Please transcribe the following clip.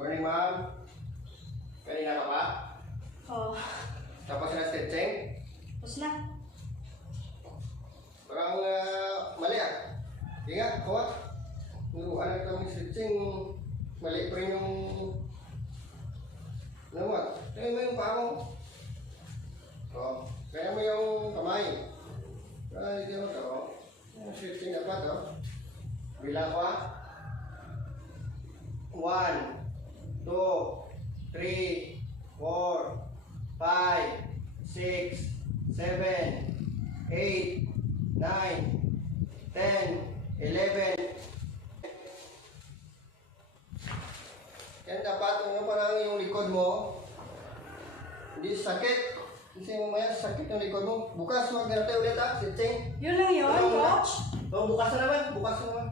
Morning, ma'am. Kanina ka pa? Oh, Tapos na stretching? tapos na. Parang mali ah. Ingat, kawat. Nuruan na kami stretching. Mali pa rin yung... Ano mo? Tingnan mo yung paa mo. O, kaya mo yung kamay. Ay, hindi mo ito. Yung stretching dapat, o. Bilang ko ah. 1, 2, 3, 4, 5, 6, 7, 8, 9, 10, 11. Yan dapat yung parang yung likod mo hindi sakit. Kasi mamaya sakit yung likod mo. Bukas huwag na tayo ulit ha, stretching. Yun lang yun, coach? Oh, bukas na naman. Bukas na naman.